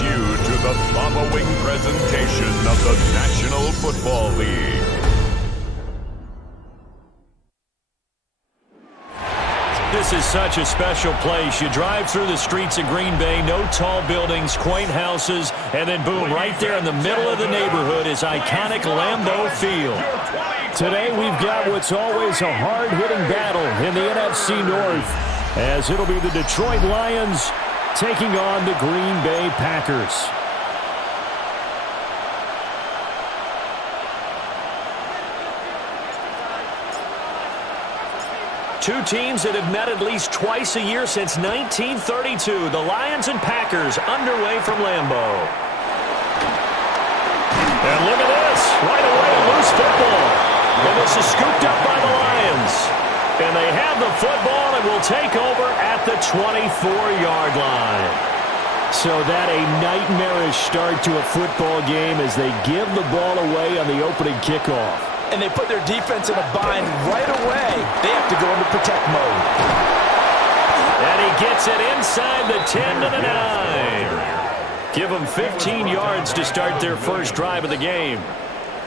welcomes you to the following presentation of the National Football League. This is such a special place. You drive through the streets of Green Bay, no tall buildings, quaint houses, and then boom, right there in the middle of the neighborhood is iconic Lambeau Field. Today we've got what's always a hard-hitting battle in the NFC North, as it'll be the Detroit Lions taking on the Green Bay Packers. Two teams that have met at least twice a year since 1932. The Lions and Packers underway from Lambeau. And look at this. Right away, a loose football. And this is scooped up by the Lions. And they have the football and will take over at the 24-yard line. So that a nightmarish start to a football game as they give the ball away on the opening kickoff. And they put their defense in a bind right away. They have to go into protect mode. And he gets it inside the 10 to the 9. Give them 15 yards to start their first drive of the game.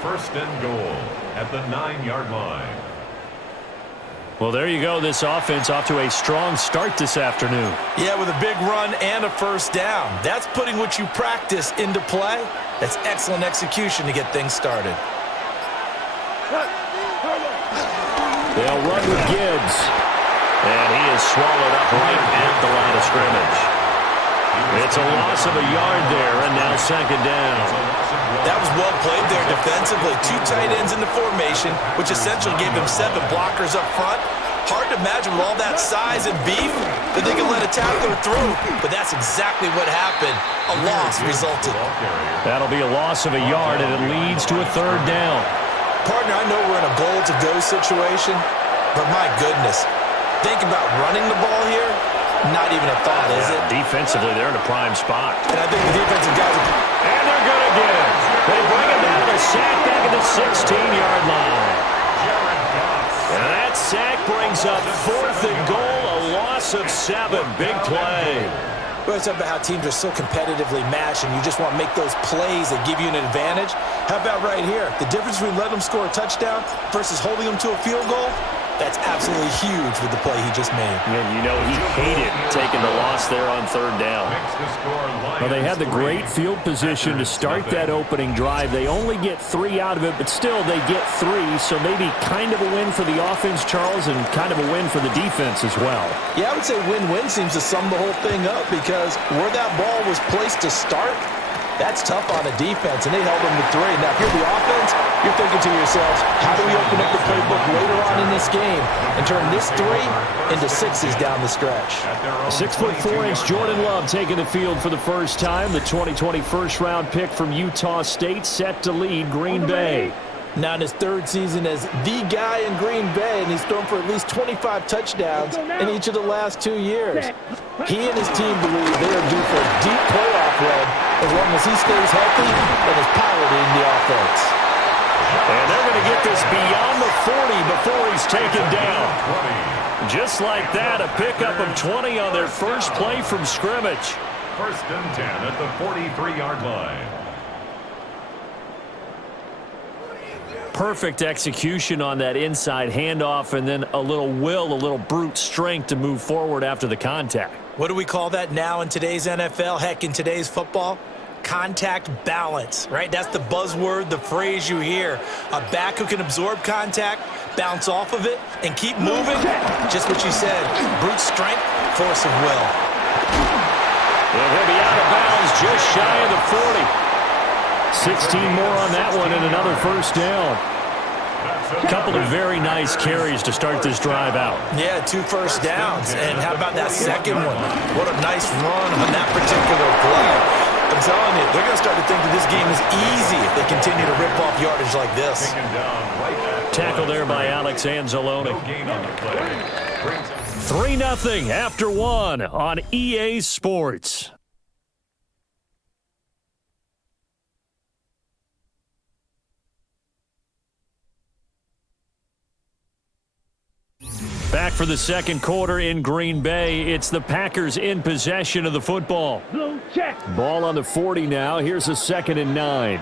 First and goal at the 9-yard line. Well, there you go. This offense off to a strong start this afternoon. Yeah, with a big run and a first down. That's putting what you practice into play. That's excellent execution to get things started. They'll run with Gibbs. And he is swallowed up right at the line of scrimmage. It's a loss of a yard there, and now second down. That was well played there defensively. Two tight ends in the formation, which essentially gave them 7 blockers up front. Hard to imagine with all that size and beef that they can let a tackler through. But that's exactly what happened. A loss resulted. That'll be a loss of a yard, and it leads to a third down. Partner, I know we're in a goal-to-go situation, but my goodness, think about running the ball here. Not even a thought, is it? Defensively, they're in a prime spot. And I think the defensive guys are... And they're good again. They bring him down to sack back at the 16-yard line. And that sack brings up 4th and goal, a loss of 7. Big play. We always talk about how teams are so competitively matched and you just want to make those plays that give you an advantage. How about right here? The difference between letting them score a touchdown versus holding them to a field goal, that's absolutely huge with the play he just made. And you know he hated taking the loss there on third down. Well, they had the great field position to start that opening drive. They only get 3 out of it, but still they get 3, so maybe kind of a win for the offense, Charles, and kind of a win for the defense as well. Yeah, I would say win-win seems to sum the whole thing up because where that ball was placed to start, that's tough on a defense, and they held them to 3. Now, if you're the offense, you're thinking to yourselves, how do we open up the playbook later on in this game and turn this 3 into 6s down the stretch? 6'4" Jordan Love taking the field for the first time. The 2020 first-round pick from Utah State set to lead Green Bay. Now in his 3rd season as the guy in Green Bay, and he's thrown for at least 25 touchdowns in each of the last 2 years. He and his team believe they are due for a deep playoff run as long as he stays healthy and is piloting the offense. And they're going to get this beyond the 40 before he's taken down. Just like that, a pickup of 20 on their first play from scrimmage. First and 10 at the 43-yard line. Perfect execution on that inside handoff, and then a little will, a little brute strength to move forward after the contact. What do we call that now in today's NFL? Heck, in today's football? Contact balance, right? That's the buzzword, the phrase you hear. A back who can absorb contact, bounce off of it, and keep moving. Just what you said, brute strength, force of will. And he'll be out of bounds just shy of the 40. 16 more on that one and another first down. A couple of very nice carries to start this drive out. Yeah, 2 first downs. And how about that second one? What a nice run on that particular play. I'm telling you, they're going to start to think that this game is easy if they continue to rip off yardage like this. Tackle there by Alex Anzalone. 3-0 after 1 on EA Sports. Back back for the second quarter in Green Bay. It's the Packers in possession of the football. Ball on the 40 now. Here's a 2nd and 9.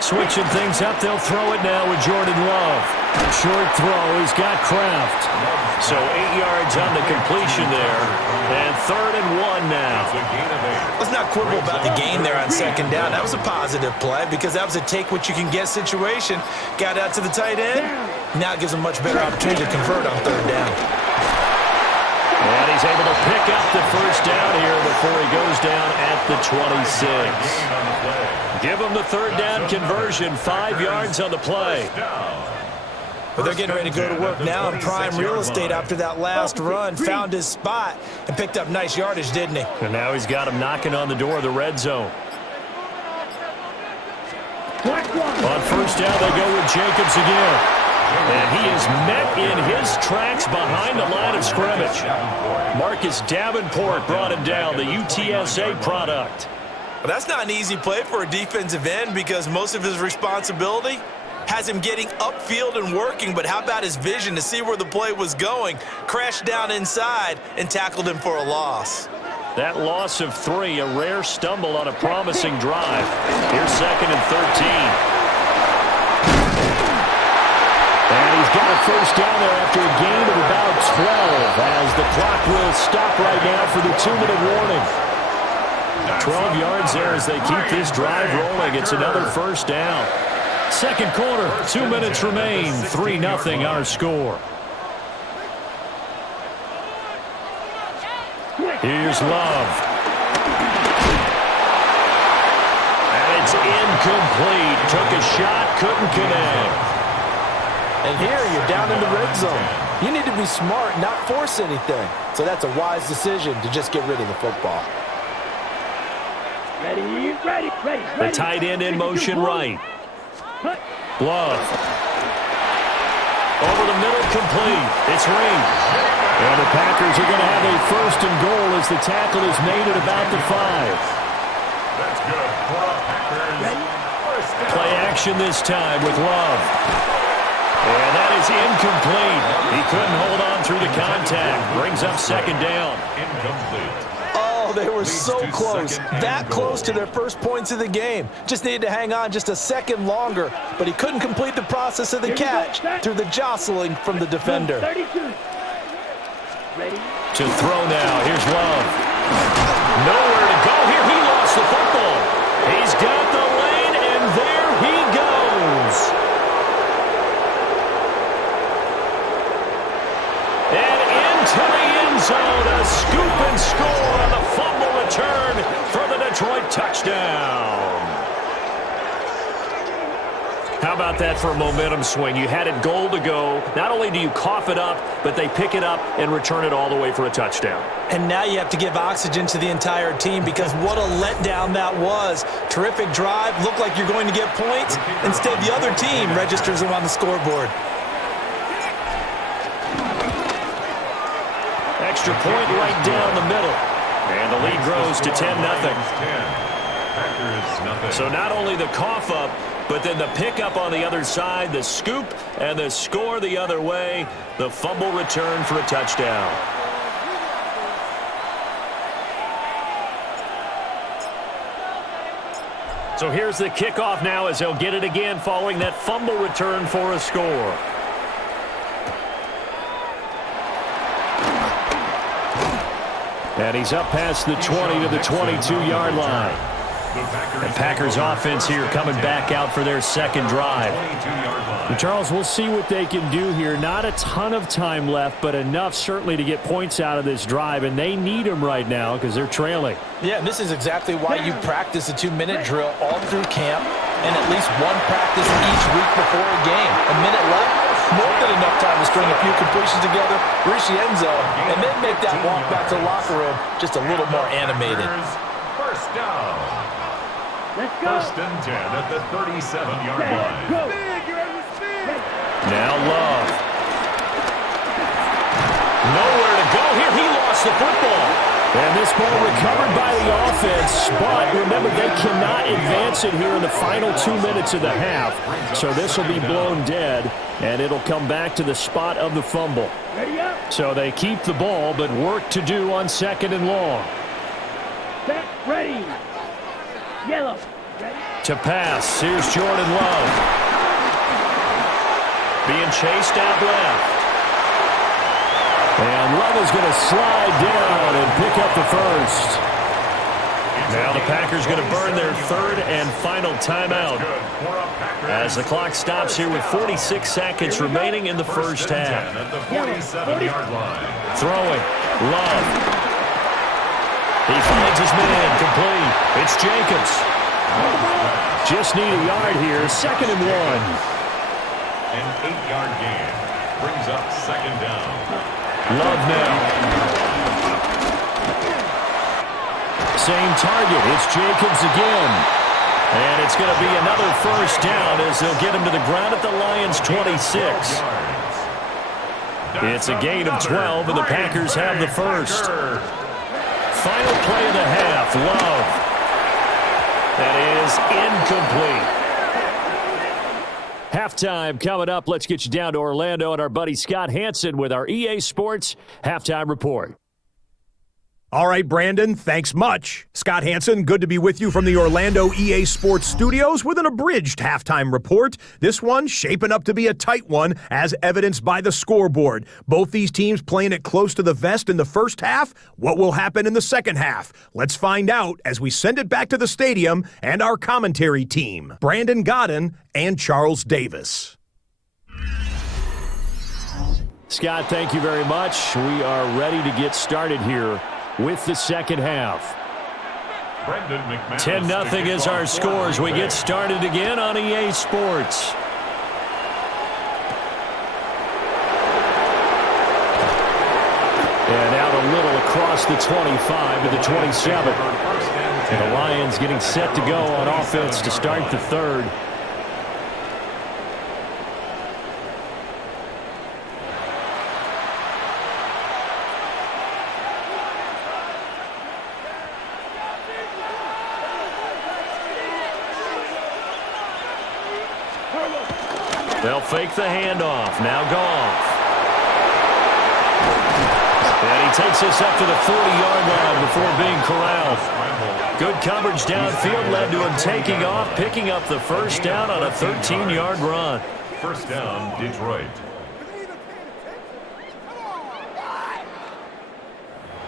Switching things up, they'll throw it now with Jordan Love. Short throw, he's got Kraft. So 8 yards on the completion there. And 3rd and 1 now. Let's not quibble about the gain there on 2nd down. That was a positive play because that was a take-what-you-can-get situation. Got out to the tight end. Now it gives him a much better opportunity to convert on 3rd down. And he's able to pick up the first down here before he goes down at the 26. Give him the 3rd down conversion, 5 yards on the play. But they're getting ready to go to work now in prime real estate after that last run. Found his spot and picked up nice yardage, didn't he? And now he's got him knocking on the door of the red zone. On 1st down, they go with Jacobs again. And he is met in his tracks behind the line of scrimmage. Marcus Davenport brought him down, the UTSA product. Well, that's not an easy play for a defensive end because most of his responsibility has him getting upfield and working, but how about his vision to see where the play was going? Crashed down inside and tackled him for a loss. That loss of 3, a rare stumble on a promising drive. Here's 2nd and 13. And he's got a first down there after a gain of about 12 as the clock will stop right now for the 2-minute warning. 12 yards there as they keep this drive rolling. It's another first down. Second quarter, 2 minutes remain. 3-0 our score. Here's Love. And it's incomplete. Took a shot, couldn't connect. And here you're down in the red zone. You need to be smart, not force anything. So that's a wise decision to just get rid of the football. The tight end in motion right. Love. Over the middle, complete. It's Ring. And the Packers are going to have a 1st and goal as the tackle is made at about the 5. That's good. Play action this time with Love. And that is incomplete. He couldn't hold on through the contact. Brings up 2nd down. Incomplete. They were so close, that close to their first points of the game. Just needed to hang on just a second longer, but he couldn't complete the process of the catch through the jostling from the defender. To throw now, here's Love. Nowhere to go here, he lost the football. He's got the lane, and there he goes. And into the end zone, a scoop and score on the fumble return for the Detroit touchdown. How about that for a momentum swing? You had it goal to go. Not only do you cough it up, but they pick it up and return it all the way for a touchdown. And now you have to give oxygen to the entire team because what a letdown that was. Terrific drive. Looked like you're going to get points. Instead, the other team registers them on the scoreboard. Extra point right down the middle. And the lead grows to 10-0. So not only the cough up, but then the pickup on the other side, the scoop, and the score the other way. The fumble return for a touchdown. So here's the kickoff now as they'll get it again following that fumble return for a score. And he's up past the 20 to the 22-yard line. The Packers offense here coming back out for their second drive. And Charles, we'll see what they can do here. Not a ton of time left, but enough certainly to get points out of this drive, and they need them right now because they're trailing. Yeah, and this is exactly why you practice a 2-minute drill all through camp and at least one practice each week before a game. A minute left, more than enough time to string a few completions together, reach the end zone, and then make that walk back to the locker room just a little more animated. First down. First and 10 at the 37-yard line. Now Love. Nowhere to go here. He lost the football. And this ball recovered by the offense, but remember, they cannot advance it here in the final 2 minutes of the half. So this will be blown dead, and it'll come back to the spot of the fumble. So they keep the ball, but work to do on 2nd and long. Set, ready. Yellow. Ready. To pass, here's Jordan Love. Being chased out left. And Love is going to slide down and pick up the first. Now the Packers going to burn their 3rd and final timeout as the clock stops here with 46 seconds remaining in the first half. Throwing, Love. He finds his man, complete. It's Jacobs. Just need a yard here, 2nd and 1. An 8-yard gain brings up 2nd down. Love now. Same target. It's Jacobs again. And it's going to be another first down as they'll get him to the ground at the Lions' 26. It's a gain of 12, and the Packers have the first. Final play of the half. Love. That is incomplete. Halftime coming up. Let's get you down to Orlando and our buddy Scott Hanson with our EA Sports Halftime Report. All right, Brandon, thanks much. Scott Hanson, good to be with you from the Orlando EA Sports Studios with an abridged halftime report. This one shaping up to be a tight one, as evidenced by the scoreboard. Both these teams playing it close to the vest in the first half. What will happen in the second half? Let's find out as we send it back to the stadium and our commentary team, Brandon Godden and Charles Davis. Scott, thank you very much. We are ready to get started here with the second half. 10-0 is our score as we get started again on EA Sports. And out a little across the 25 to the 27. And the Lions getting set to go on offense to start the third. They'll fake the handoff. Now Goff. And he takes this up to the 40-yard line before being corralled. Good coverage downfield led to him taking off, picking up the first down on a 13-yard run. First down, Detroit.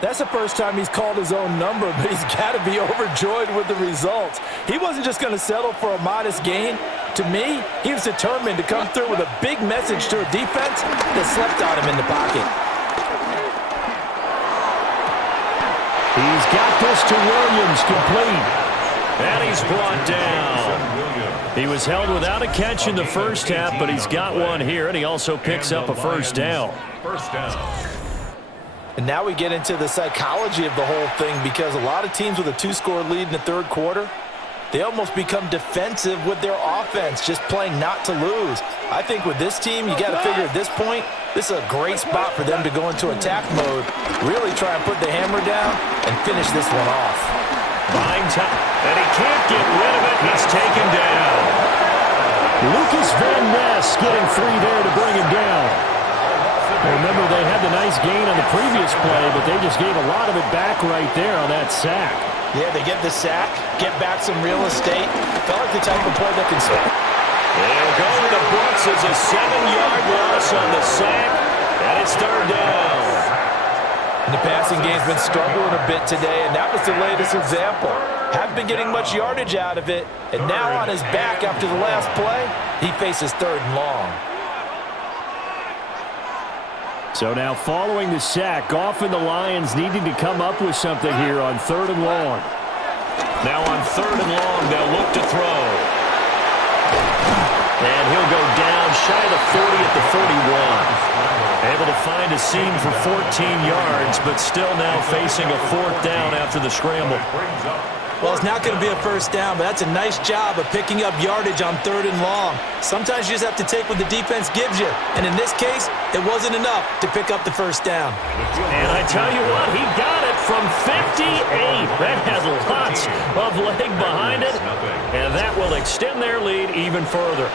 That's the first time he's called his own number, but he's got to be overjoyed with the results. He wasn't just going to settle for a modest gain. To me, he was determined to come through with a big message to a defense that slept on him in the pocket. He's got this to Williams, complete. And he's brought down. He was held without a catch in the first half, but he's got one here, and he also picks up a first down. First down. And now we get into the psychology of the whole thing, because a lot of teams with a 2-score lead in the third quarter, they almost become defensive with their offense, just playing not to lose. I think with this team, you got to figure at this point, this is a great spot for them to go into attack mode, really try and put the hammer down and finish this one off. Buying time, and he can't get rid of it. He's taken down. Lucas Van Ness getting 3 there to bring him down. Remember, they had the nice gain on the previous play, but they just gave a lot of it back right there on that sack. Yeah, they get the sack, get back some real estate. Felt like the type of play that can stop. They'll go to the books as a 7-yard loss on the sack, and it's third down. And the passing game's been struggling a bit today, and that was the latest example. Haven't been getting much yardage out of it, and now on his back after the last play, he faces 3rd and long. So now following the sack, Goff and the Lions needing to come up with something here on 3rd and long. Now on 3rd and long, they'll look to throw. And he'll go down shy of the 40 at the 41. Able to find a seam for 14 yards, but still now facing a 4th down after the scramble. Well, it's not going to be a first down, but that's a nice job of picking up yardage on 3rd and long. Sometimes you just have to take what the defense gives you, and in this case, it wasn't enough to pick up the first down. And I tell you what, he got it from 58. That has lots of leg behind it, and that will extend their lead even further.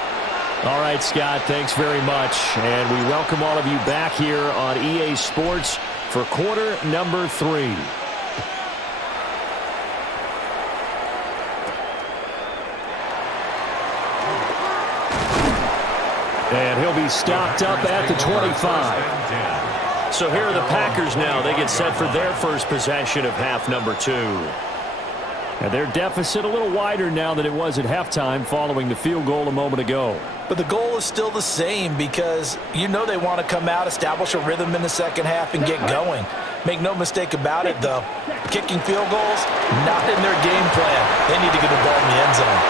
All right, Scott, thanks very much. And we welcome all of you back here on EA Sports for quarter number 3. And he'll be stopped up at the 25. So here are the Packers now. They get set for their first possession of half number 2. And their deficit a little wider now than it was at halftime following the field goal a moment ago. But the goal is still the same because you know they want to come out, establish a rhythm in the second half, and get going. Make no mistake about it, though. Kicking field goals, not in their game plan. They need to get the ball in the end zone.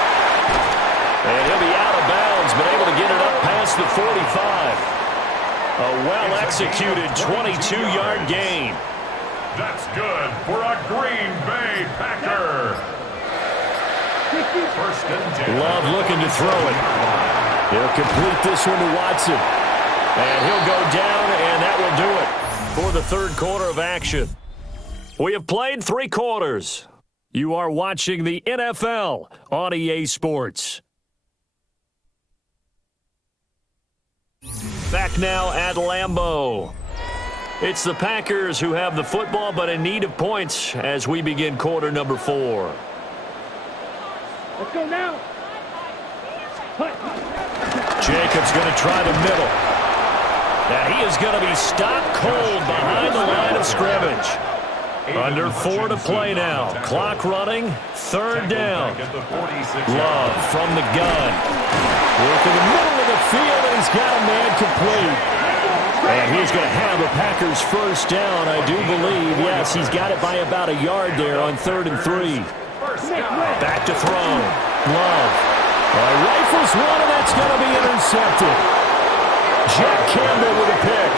And he'll be out of bounds, but able to get it up past the 45. A well-executed 22-yard gain. That's good for a Green Bay Packer. First and 10. Love looking to throw it. He'll complete this one to Watson. And he'll go down, and that will do it for the third quarter of action. We have played 3 quarters. You are watching the NFL on EA Sports. Back now at Lambeau. It's the Packers who have the football, but in need of points as we begin quarter number 4. Let's go now. Jacobs going to try the middle. Now he is going to be stopped cold behind the line of scrimmage. Under 4 to play now. Clock running. Third down. Love from the gun. Work in the middle of the field, and he's got a man complete. And he's going to have a Packers first down, I do believe. Yes, he's got it by about a yard there on 3rd and 3. Back to throw. Love. Rifles one, and that's going to be intercepted. Jack Campbell with a pick.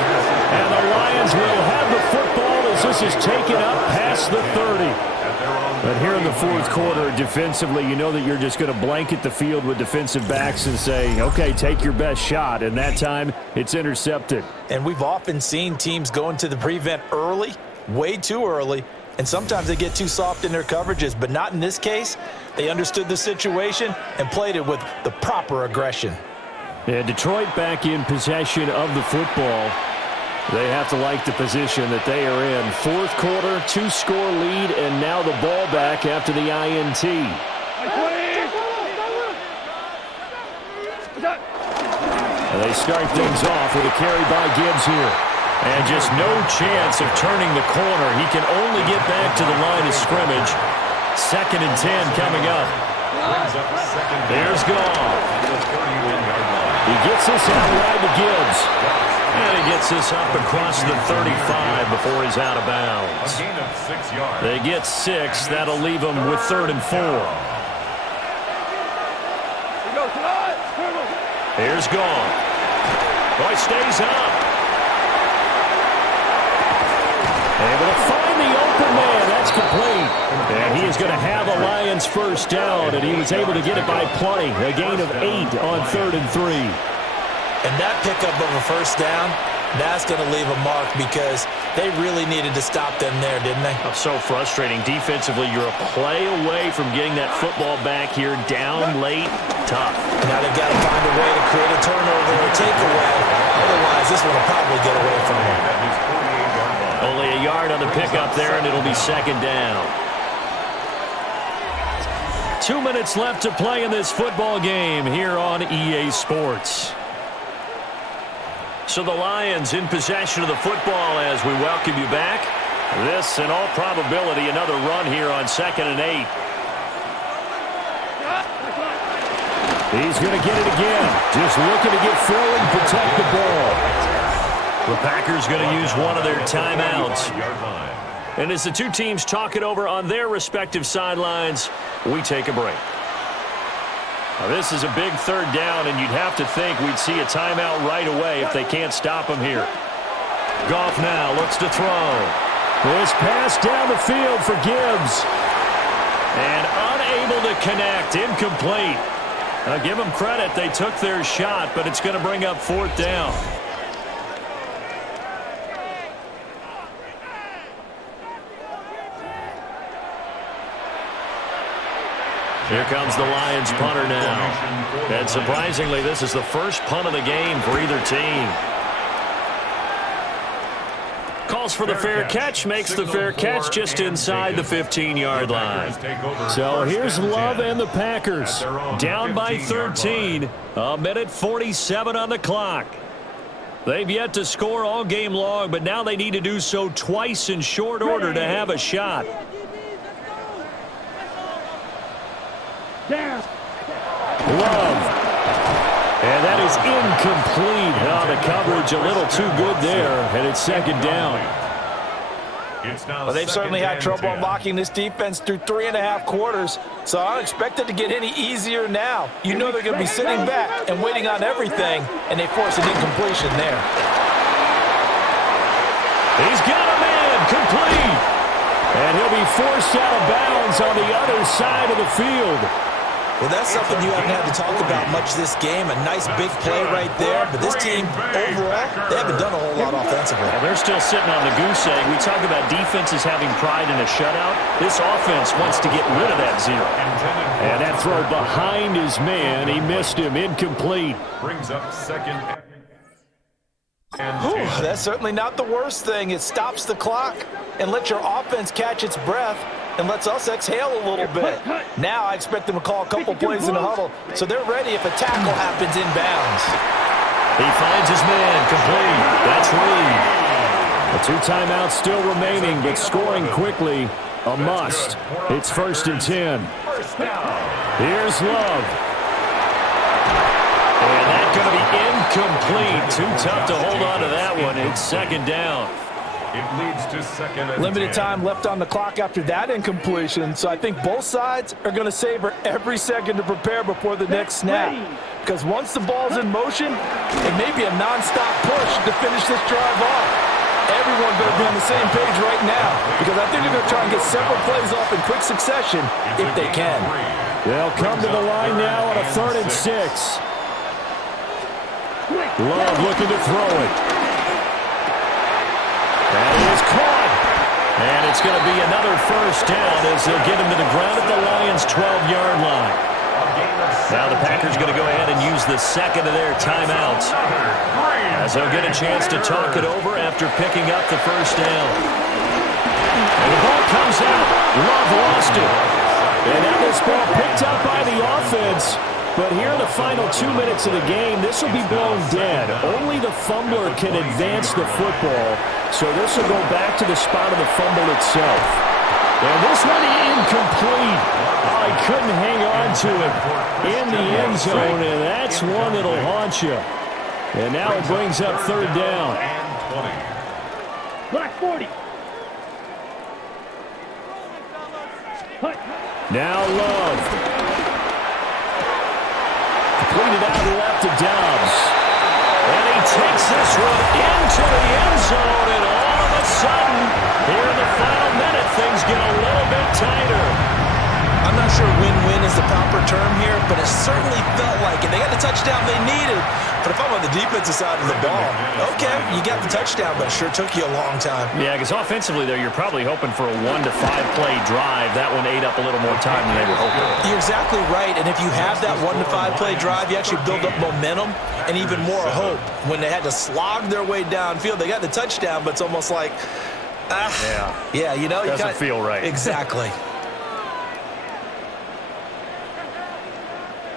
And the Lions will have the football as this is taken up past the 30. But here in the fourth quarter, defensively, you know that you're just going to blanket the field with defensive backs and say, okay, take your best shot. And that time, it's intercepted. And we've often seen teams go into the prevent early, way too early, and sometimes they get too soft in their coverages. But not in this case. They understood the situation and played it with the proper aggression. And Detroit back in possession of the football. They have to like the position that they are in. Fourth quarter, 2-score lead, and now the ball back after the INT. And they start things off with a carry by Gibbs here. And just no chance of turning the corner. He can only get back to the line of scrimmage. 2nd and 10 coming up. There's Goff. He gets this out wide to Gibbs. And he gets this up across the 35 before he's out of bounds. They get 6. That'll leave them with 3rd and 4. Here's Goff. Boy, stays up. Able to find the open man. That's complete. And he is going to have a Lions first down, and he was able to get it by plenty. A gain of 8 on 3rd and 3. And that pickup of a first down, that's going to leave a mark because they really needed to stop them there, didn't they? So frustrating. Defensively, you're a play away from getting that football back here down late. Tough. Now they've got to find a way to create a turnover or takeaway. Otherwise, this one will probably get away from them. Only a yard on the pickup there, and it'll be 2nd down. 2 minutes left to play in this football game here on EA Sports. So the Lions in possession of the football as we welcome you back. This, in all probability, another run here on 2nd and 8. He's going to get it again. Just looking to get forward and protect the ball. The Packers going to use one of their timeouts. And as the two teams talk it over on their respective sidelines, we take a break. Now, this is a big 3rd down, and you'd have to think we'd see a timeout right away if they can't stop him here. Goff now looks to throw. This pass down the field for Gibbs. And unable to connect, incomplete. Now, give them credit, they took their shot, but it's going to bring up 4th down. Here comes the Lions punter now. And surprisingly, this is the first punt of the game for either team. Calls for the fair catch, makes the fair catch just inside the 15-yard line. So here's Love and the Packers. Down by 13, a minute 47 on the clock. They've yet to score all game long, but now they need to do so twice in short order to have a shot. Love. And that is incomplete. The coverage a little too good there, and it's second down. Well, they've certainly had trouble unlocking this defense through 3.5 quarters, so I don't expect it to get any easier now. You know they're going to be sitting back and waiting on everything, and they force an incompletion there. He's got a man, complete. And he'll be forced out of bounds on the other side of the field. Well, that's something you haven't had to talk about much this game. A nice big play right there. But this team, overall, they haven't done a whole lot offensively. Well, they're still sitting on the goose egg. We talk about defenses having pride in a shutout. This offense wants to get rid of that zero. And that throw behind his man, he missed him, incomplete. Brings up second. That's certainly not the worst thing. It stops the clock and lets your offense catch its breath and lets us exhale a little bit. Now I expect them to call a couple plays in the huddle, so they're ready if a tackle happens inbounds. He finds his man, complete. That's Reed. The 2 timeouts still remaining, but scoring quickly, a must. It's 1st and 10. Here's Love. And that's going to be incomplete. Too tough to hold on to that one. It's second down. It leads to second and Limited time left on the clock after that incompletion, so I think both sides are going to savor every second to prepare before the next snap. Because once the ball's in motion, it may be a non-stop push to finish this drive off. Everyone's going to be on the same page right now, because I think they're going to try and get several plays off in quick succession if they can. They'll come to the line now on a 3rd and 6. Love looking to throw it. That is caught. And it's going to be another first down as they'll get him to the ground at the Lions' 12-yard line. Now the Packers going to go ahead and use the second of their timeouts as they'll get a chance to talk it over after picking up the first down. And the ball comes out. Love lost it. And now this ball picked up by the offense. But here in the final 2 minutes of the game, this will be blown dead. Only the fumbler can advance the football, so this will go back to the spot of the fumble itself. And this one incomplete. Oh, he couldn't hang on to it in the end zone, and that's one that'll haunt you. And now it brings up 3rd down. Black 40. Now Love. Completed out left to Dobbs. And he takes this one into the end zone, and all of a sudden, here in the final minute, things get a little bit tighter. I'm not sure win-win is the proper term here, but it certainly felt like it. They got the touchdown they needed, but if I'm on the defensive side of the ball, okay, you got the touchdown, but it sure took you a long time. Yeah, because offensively, though, you're probably hoping for a 1 to 5 play drive. That one ate up a little more time than they were hoping. You're exactly right, and if you have that 1 to 5 play drive, you actually build up momentum and even more hope. When they had to slog their way downfield, they got the touchdown, but it's almost like, yeah, you know, doesn't feel right. Exactly.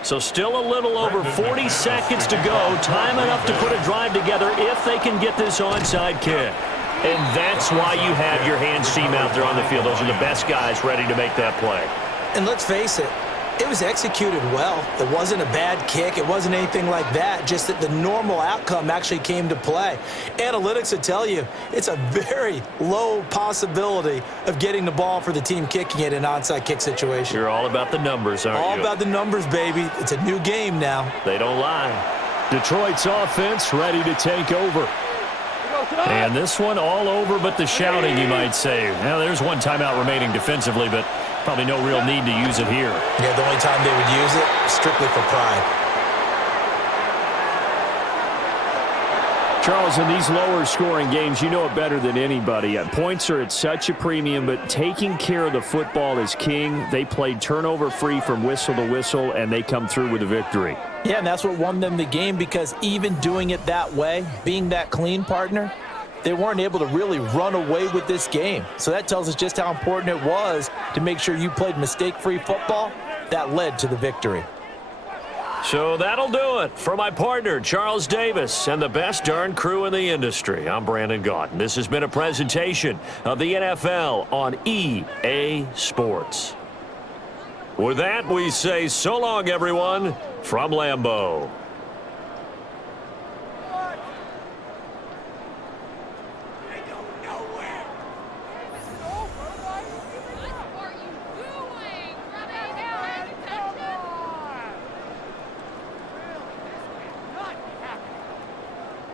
So still a little over 40 seconds to go. Time enough to put a drive together if they can get this onside kick. And that's why you have your hands team out there on the field. Those are the best guys ready to make that play. And let's face it, it was executed well. It wasn't a bad kick. It wasn't anything like that. Just that the normal outcome actually came to play. Analytics would tell you it's a very low possibility of getting the ball for the team kicking it in an onside kick situation. You're all about the numbers, aren't you? All about the numbers, baby. It's a new game now. They don't lie. Detroit's offense ready to take over. And this one all over but the shouting, you might say. Now, there's one timeout remaining defensively, but probably no real need to use it here. Yeah, the only time they would use it, strictly for pride. Charles, in these lower scoring games, you know it better than anybody. Points are at such a premium, but taking care of the football is king. They played turnover free from whistle to whistle, and they come through with a victory. Yeah, and that's what won them the game, because even doing it that way, being that clean partner, they weren't able to really run away with this game. So that tells us just how important it was to make sure you played mistake-free football. That led to the victory. So that'll do it for my partner, Charles Davis, and the best darn crew in the industry. I'm Brandon Gaudin. This has been a presentation of the NFL on EA Sports. With that, we say so long, everyone, from Lambeau.